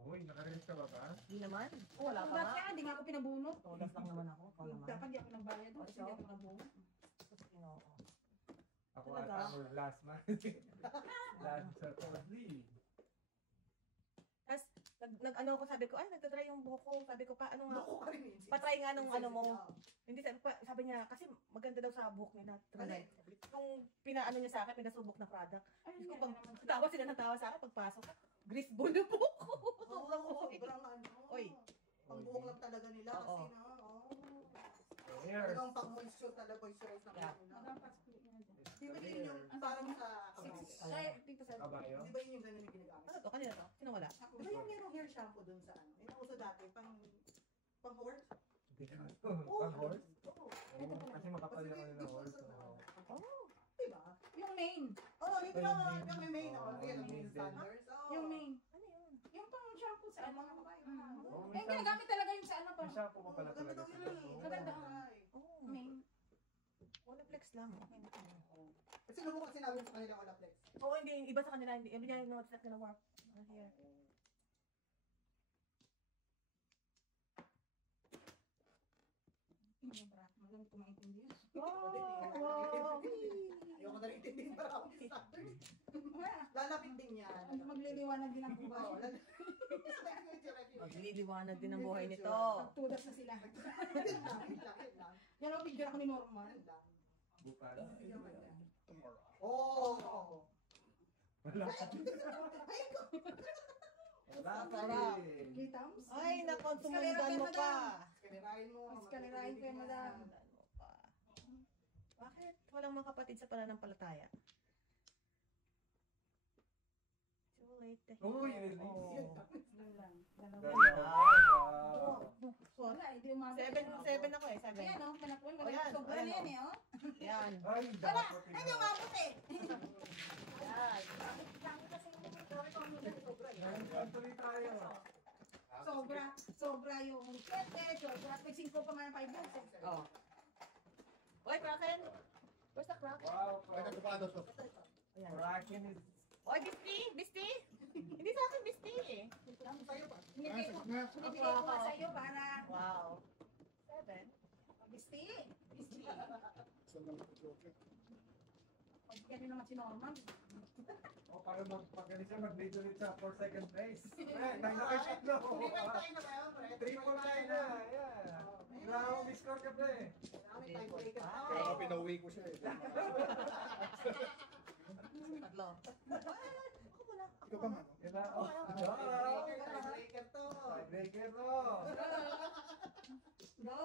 Uy, nakarelis ka ba ba? Hindi naman. Wala pa Bakit nga. kaya hindi nga ako pinabunot? Todas lang naman ako. Ikaw naman. Dapat di ako nagbayad doon kasi hindi ako nabunot. Oo. Ako Talaga? ata ako last month. Last supposedly. Tapos, nag-ano ko, sabi ko, ay, nagtatry yung buhok ko. Sabi ko, paano nga, Ako ka rin. patry nga nung ano mo. Hindi, sabi niya, kasi maganda daw sa buhok nila. Try. Nung pinaano niya sa akin, pinasubok na product. Ay, ko pag tawa sila ng tawa sa akin, pagpasok, grease ball na buhok ko. Sobrang buhok. Sobrang ano. Oy. Pangbuhok lang talaga nila Oo. kasi na. Years. Talagang pang-moisture talaga, moisturize na Yeah. kanila. Di ba yun yung parang sa... Ay, dito sa... Kabayo? Di ba yun yung ganun yung ginagamit? Ano to? Kanina to? Sino wala? Di ba yung merong hair shampoo dun sa ano? Yung nauso dati, pang horse? Hindi ka pang horse? Oo. Kasi makapal na kami ng horse. Di ba? Yung main. Oo, yung pinaka yung may main ako. Yan ang main standards. Oo. Yung main. Ano yun? Yung pang shampoo sa ano. Mga kabayo. Eh, ginagamit talaga yung sa ano pa. May shampoo pa pala Maganda talaga. daw yun eh. Maganda. Ay. Oo. Main. Wala flex lang. Okay na. Kasi lubok kasi namin sa kanila wala flex. Oo, hindi. Iba sa kanila. Hindi. Every day, no, it's not gonna work. Here. Magaling ko maintindihan. Wow! Ayoko na rin intindihin para ako sa standards. Lalapit din yan. Magliliwanag din ang Oo, buhay. Magliliwanag din ang buhay nito. Pagtudas na sila. Yan ang picture ako ni Norman. Bukas. Oo. Wala ka. Wala ka rin. Kitams? Ay, nakonsumundan mo pa. Skalirahin mo. Skalirahin ko yan, madam. Sundan mo pa. Bakit? Walang mga kapatid sa pananampalataya. Too late to hear. Uy, really? Oh. Yun lang. Dalawa. Wow. Wala, hindi umabot. Seven ako eh, seven. Ayan, oh, panapon. Oh, yan. Sobra na yan eh, oh. Yan. Ay, Wala, dapat hindi umabot eh. Yan. Yan, tuloy tayo. Sobra yung sobra. May 5 pa nga yung 5 months eh. Oh. Oy, Kraken! Where's the Kraken? Wow. Ay, nagpapado to. Ayan. Kraken is... Oy, Bisti! Bisti! Hindi sa akin, Bisti eh. Binibigay ko pa sa'yo para Wow. Seven? Bisti. Saan lang ito joke? Ganun naman si Norman. O, para magpagaling siya, mag-lead ulit siya for second place. Eh, nakakashot na. Hindi ba tayo na ba yun, pre? Triple tayo na. Yeah. Grabe, may-score ka pa eh. Kami tayo breaker. Kaya ako pinauwi ko siya eh. Tatlo. Ako wala. Ikaw ba man? Kaya, oh. Breaker to. Breaker to. Go.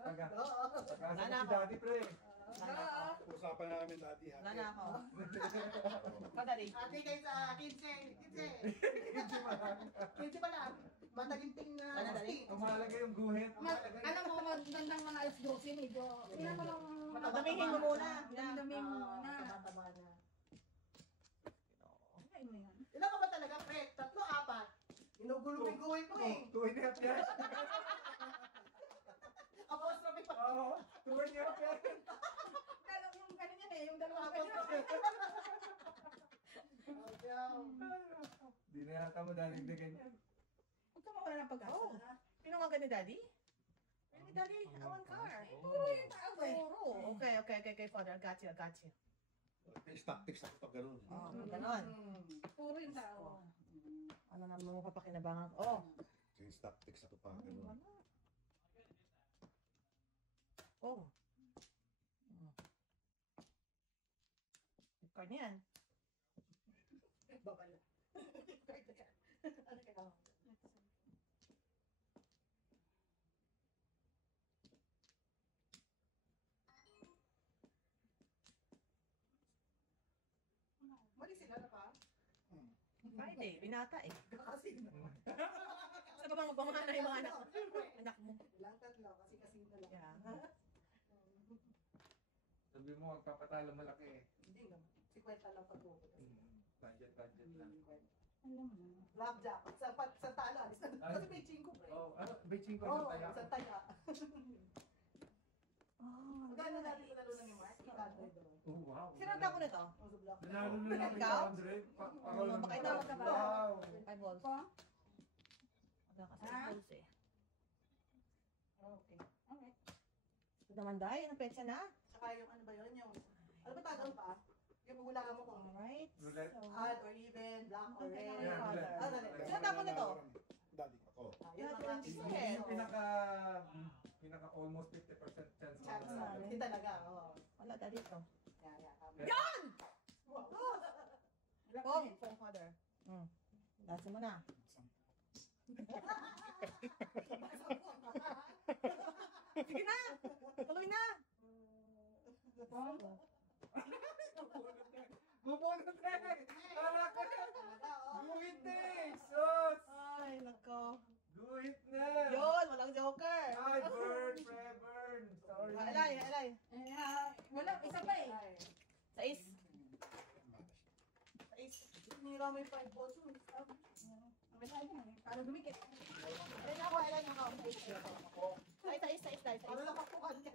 Taga. Oo. Tagasan si Daddy, pre. Wala na ako. Usapan namin dati ha. Wala na ako. Madali. Ate kayo sa 15. 15 pa lang. Mataginting na. Ano, dali? Tumalagay yung guhit. Alam mo, magandang mga alas 12, medyo, tingnan mo lang, Damihin mo muna. damihin mo muna. Tumataba na. Ay mo yan. Ilan ka ba talaga, pre? 3, 4. Inugulong-guhit mo eh. 2.5 yan. Apostrophe pa. Oo, 2.5 yan. Yung ganun yan eh, yung dalawang Apostrophe. Di na yata mo daligdagan yan. Huwag ka mawala ng pag-asa. Oh. Sino nga ni Daddy? Really, Daddy? I want car. Puro yung tao eh. Puro. Okay, Father. I got you. May tactics ako pag ganun. Oh, ganon. Puro yung tao. Ano naman mo papakinabangan ko? Oh. Change tactics ako pa ganun. Oh. Card na yan. Babala. Card na yan. Ano kailangan? Mali sila na pa. Friday, binata eh. Kasi Saan ka ba magpamana yung mga anak mo? lang tatlo kasi kasing na lang. Yeah. Sabi mo, magpapatalo malaki eh. Hindi naman. 50 lang pag-upo. Budget lang. Blackjack. Sa talo. Alis na. Kasi may 5 pre. Oh, ano? Beijing ko Oo, sa taya. sa taya. Oh, Magkano natin panalunan yung Mark? 800 doon. Oh, wow. sinanta ko na to. Oh, sa block. Nanalo na lang Ikaw? 800. Makitawag ka ba? Wow. 5 balls. Po? Wala kasi Ah? balls eh. Okay. Okay. Ito naman dahil, anong petsa na? Saka yung ano ba yun? Yung, ano ba tawag pa? Yung magulaan mo kung Alright. Roulette. So, odd or even, black or red. Yeah, Father. Ah, dali. Sinanta ko na to. Daddy. Ako. Yun ang Yeah, ating Yun yung pinaka almost 50% chance. chance na- na. Hindi talaga. Oo. Wala na dito. Yeah, tama. Yan! Wow. Pong, pong father. Lasa mo na. Sige na! Tuloy na! Bubunot eh! Tama ka! Talaga, oh. Guhit na eh! Sus! Ay, nako. Guhit na! Yun, walang joker. Ay, burn! Pre-burn! Sorry. Alay, alay. Wala, isa pa eh. Ay. Sais. Nira mo yung 5 balls. Para dumikit. Alay na ako, alay na ako. Sais. Ano lang kapukan ka?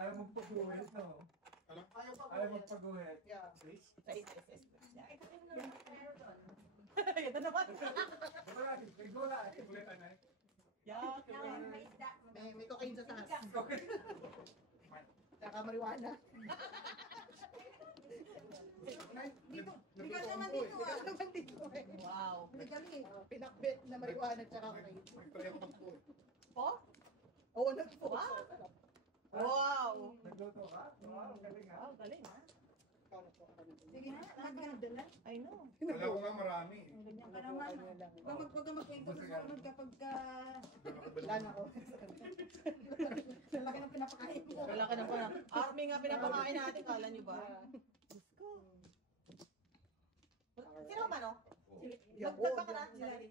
Ayaw magpaguhit, no? Ayaw pa Ayaw magpaguhit. Yeah. Sais. Ito naman. Diba natin? Ikaw na. Ulitan na eh. Yeah, May isda. May cocaine sa taas. Okay. Saka marijuana. Dito. Bigas naman dito ah. naman dito eh. Wow. Legally. Pinakbit na marijuana tsaka cocaine. May pareho ng po. Po? Oo, nagpo. Wow. Nagluto ka? Wow, galing ha. Wow, galing ha. Sige na, nagdala. I know. Wala ko nga marami. Ganyan ka naman. Huwag ka magkwento sa sunod kapag Wala na ako. sa laki ng pinapakain mo. Wala ka na po na. Army nga pinapakain natin, kala nyo ba? Diyos ko. Sino ba no? Magtagpa ka na, si Larry.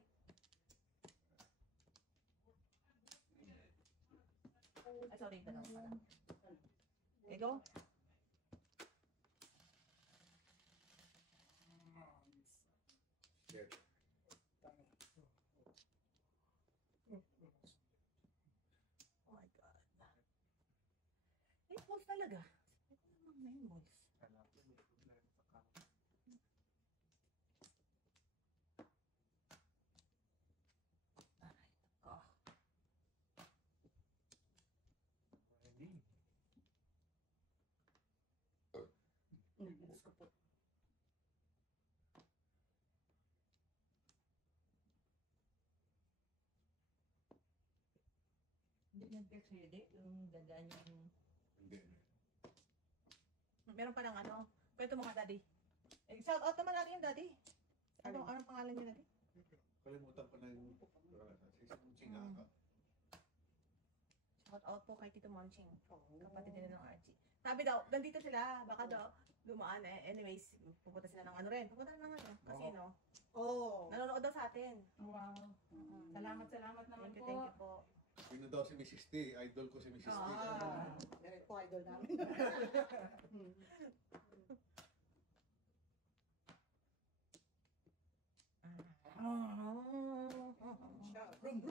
Ay, sorry, tanong pala. Okay, go. Shit. Oh my God. Eh, balls talaga. Ito naman na yung balls. Alam ko, may problema sa kama. Aray, nako. Wedding. Hindi yan fix hindi. Yung dadaan yung... Hindi. Meron pa ng ano. Kwento mo ka, daddy. Eh, shout out naman natin yung daddy. Anong pangalan niya, daddy? Kalimutan ko na yung isang chingaka. Shout out po kay Tito Monching. Kapatid nila ng Archie. Sabi daw, nandito sila. Baka daw, dumaan eh. Anyways, pupunta sila ng ano rin. Pupunta ng ano. Casino. Oo. Nanonood daw sa atin. Wow. Salamat naman Thank you po. po. Sino daw si Mrs. T? Idol ko si Mrs. T. Ah, meron po idol namin.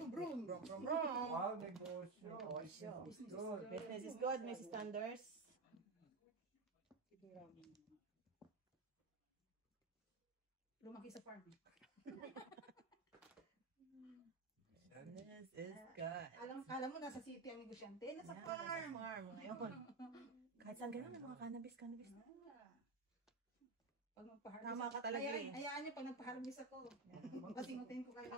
Brum. Wow, negosyo. Negosyo. Good. Business is good, Mrs. Thunders. Lumaki sa farm. This is good. Alam mo, nasa city ang negosyante. Nasa Yan, farm. nasa farm. Ngayon. Kahit saan ganun, may mga cannabis na. Pag magpaharvest. Tama ka talaga eh. Hayaan niyo pag nagpaharvest ako. Pasingutin ko kayo.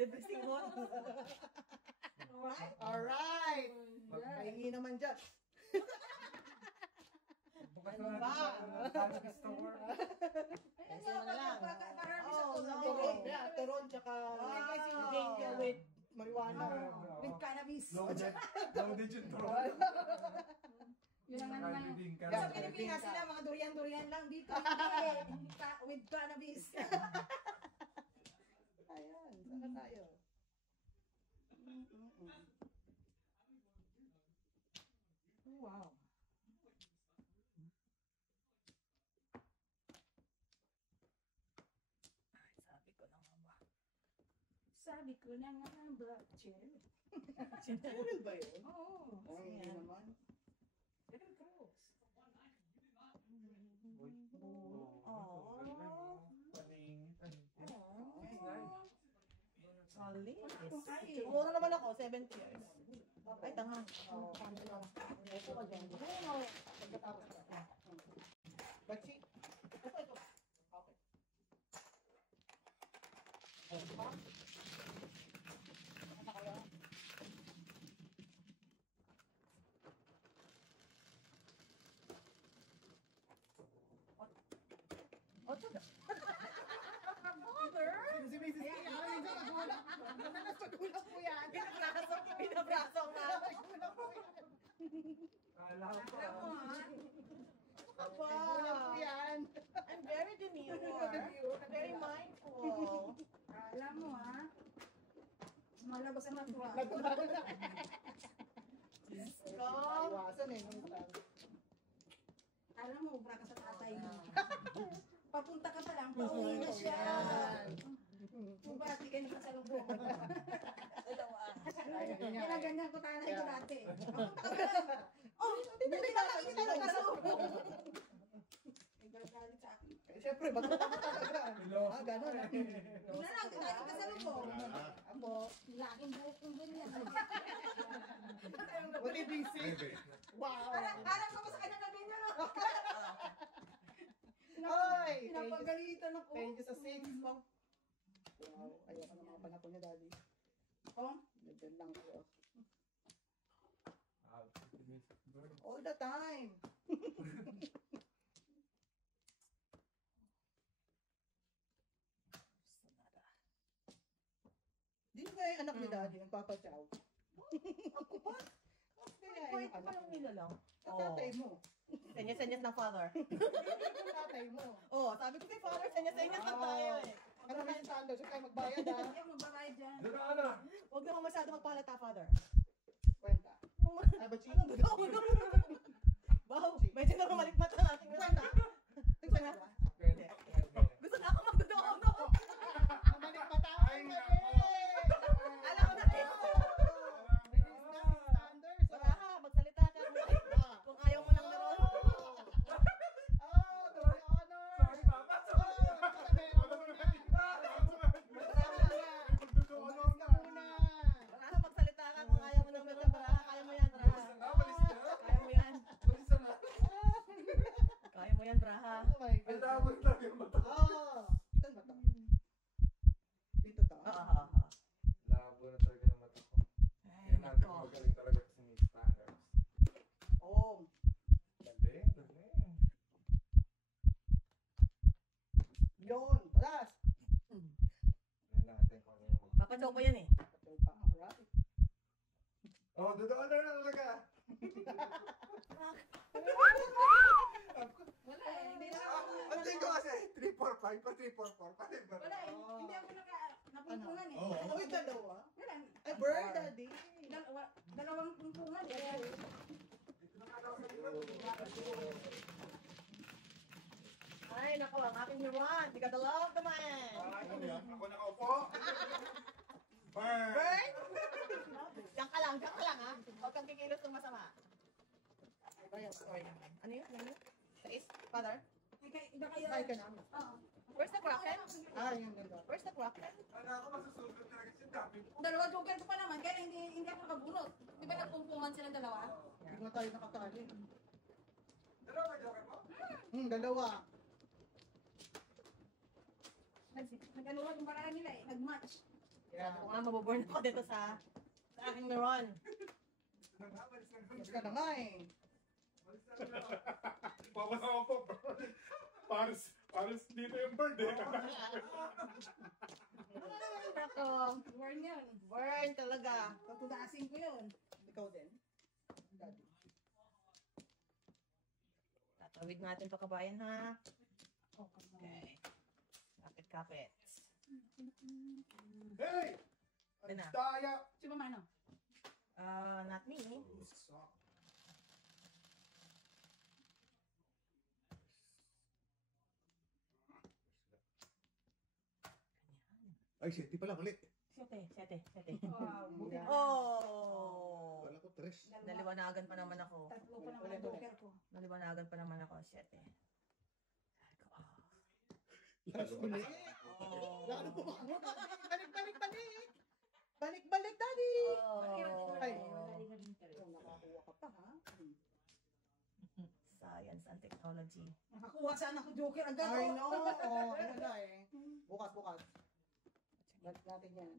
Libre singon. Alright? Alright! Pahingi naman dyan. Bukas Ano na ba? natin sa store. Ayun na lang. Oh, Turon. Yeah, turon tsaka ganja with marijuana. With cannabis. Loaded yung drone. Yun ang ano na. Bibingka. Sa Pilipinas sila, mga durian-durian lang dito. Hindi, with cannabis. Ayan, saan tayo? Wow. Sabi ko na nga ba, chill. Sinuril ba yun? Oo. Ay, hindi naman. Very gross. Solid. Mura naman ako, 70 years. Ay, tanga. Ito ka dyan. Pagkatapos ka. Bachi. Ito. Okay. Ano ba? Ano kaya? Si Mrs. Tia, ay, hindi nagulat. Nagulat po yan. Binabraso nga. Nagulat po yan. Alam ko. Nagulat po yan. I'm very demure. Very mindful. Alam mo malabas ang natural. Iwasan eh. Alam mo, ubra ka sa tatay mo. Papunta ka pa lang, pauwi na siya. Bumati ka na sa lubong. Ginaganyan ko tanay ko dati. Papunta ka pa lang. Oh, hindi na sa lubong. Nagagalit sa akin. Siyempre, batuta ka talaga. Ah, gano'n. Una lang, tanay ka sa lubong. Amo. Laking buhok kong ganyan. What did he say? Wow. Alam ko sa kanya na ganyan. Ay! Pinapagalitan ako. Thank you sa 6. Wow. Ayoko na mga panahon niya, Daddy. Oh? Nandyan lang ako. All the time. Di ba yung anak ni Daddy, nagpapachaw? Ako ba? Kaya yung anak nila lang. Tatay mo. Senyas-senyas ng father. Tatay mo. Oh, sabi ko kay father, senyas-senyas lang tayo eh. Ano na yung talo? Siya kayo magbayad ha? Hindi ako magbabayad dyan. Huwag naman masyado magpalata, father. Kwenta. Ay, ba't siya? Anong gagawin mo? Wow, medyo na malikmat na natin. Kwenta. Kwenta. Gusto na ako magdodoon, no? Malik pa tayo. Ay, Alam mo na eh. Baraha, magsalita ka. Kung ayaw mo lang meron. Baraha, magsalita ka kung ayaw mo lang meron. Baraha, kaya mo yan, Baraha. Kaya mo yan. Kaya mo yan, Baraha. Oh my God. Saan ba to? Dito to? Labo na talaga ng mata ko. Ay, Yan natin nako. magaling talaga sa Miss Standards. Oh. Galing. Yun. Palas. Yan natin kung ano yung... Papachow ko yan eh. Patol pa. Alright. Oh, doon na talaga. Wala eh. Hindi na ako. Hindi ko kasi 345 pa 344 pa din ba? Wala eh. Hindi ako napuntungan eh. Oo. Uy, dalawa. Wala. Ay, bird, Daddy. Dalawang puntungan eh. Ay, nako, ang aking Yuan. Di ka dalawag naman. Ako nakaupo. Burn! Bird? Diyan ka lang ha. Huwag kang kikilos ng masama. Ayan, sorry. Ano yun? Ano yun? Sais? Father? Iba kayo. Ay, ka namin. Oo. Where's the crockett? Ah, yun ganda. Where's the crockett? Ano ako masusugat talaga si Dami. Dalawa joker ko pa naman, kaya hindi ako nakabunot. Di ba nagpumpungan silang dalawa? Hindi mo tayo nakatali. Dalawa joker mo? Dalawa. Nag-ano yung paraan nila eh, nag-match. Kaya ako nga mabuburn ako dito sa Sa aking meron. Yes ka na nga eh. Pawala ako po. Paris dito yung bird eh. Ay, nako. Burn yun. Burn talaga. Patudasin ko yun. Ikaw din. Daddy. Tatawid natin to kabayan ha. Okay. Kapit-kapit. Hey! Ano na? Ang daya! Si Mama, ano? Not me. Ay, shit, di pala mali. Sete. Wow. buti na. Oh! Wala ko, tres. Naliwanagan pa naman ako. Tatlo pa naman ang joker ko. Naliwanagan pa naman ako. Sete. Last ulit. Oh. Balik, daddy. Oh. Ay. Nakakuha ka pa, ha? Science and technology. sana ako joker agad. I know. Oh, ano na eh. Bukas. Balik natin yan.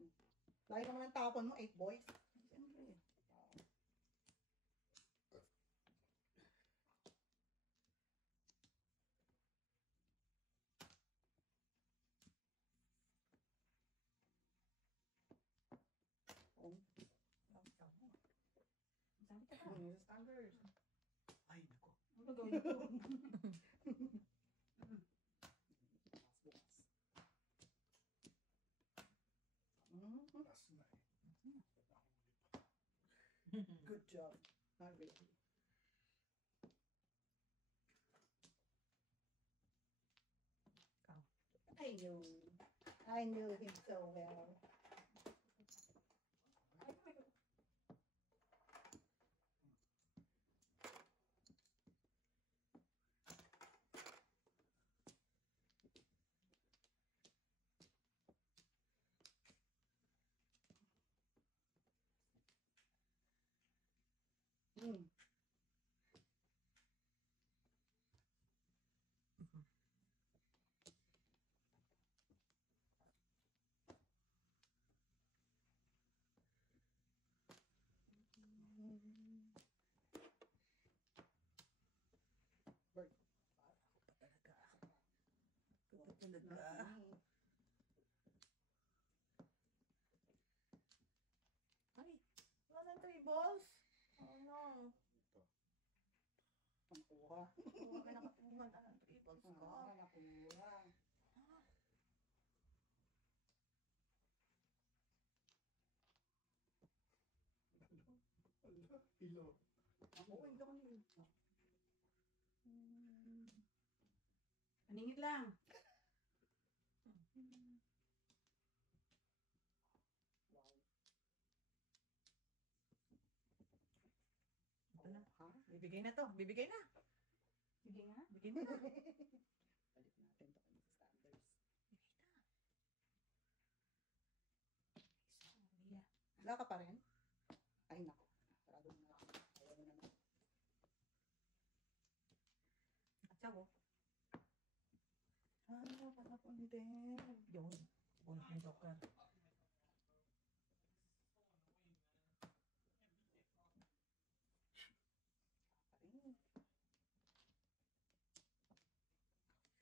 Lagi naman ang tapon mo, 8 boys. Siyempre. Standards. Ay, nako. Ano gawin ko? Last na eh. Good job. Not really. I knew him so well. Ay, wala ng 3 balls. Oh no. Nakuha. Huwag ka nakatungan na ng 3 balls ko. Nakuha. Ilo. Oo, hindi ko nila. Aningit lang. Ito na. Bibigay na to. Bibigay na. Sige nga. Bibigay na. Balik natin to kay standards. Wala ka pa rin? Ay, naku. Sarado mo na. Ayaw mo naman. Atsaw. Patapon din. Yun. Bunot ng joker.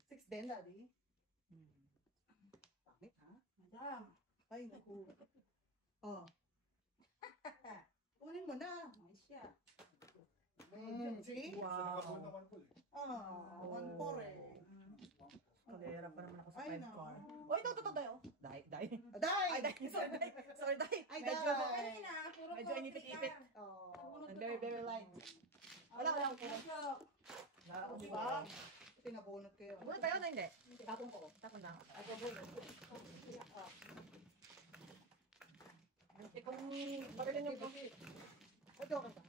Six din, daddy. Pangit, ha? Madam. Ay, naku. Oh. Kunin mo na. Nice siya. See? Wow. Oh, 1-4 eh. Kalera pa naman ako sa Ay, 5 no. car. Oh, ito, dayo. Die. Die! Ay, die. Sorry, die. Ay, Medyo, die. Kanina, puro medyo inipit-ipit. Oh. And very, very light. Wala. Di ba? Tinabunot ko yun. Bunot ba yun o hindi? Tapon ko. Tapon na. Ako bunot. Ikaw ni Marilyn yung coffee. Ito ka ba?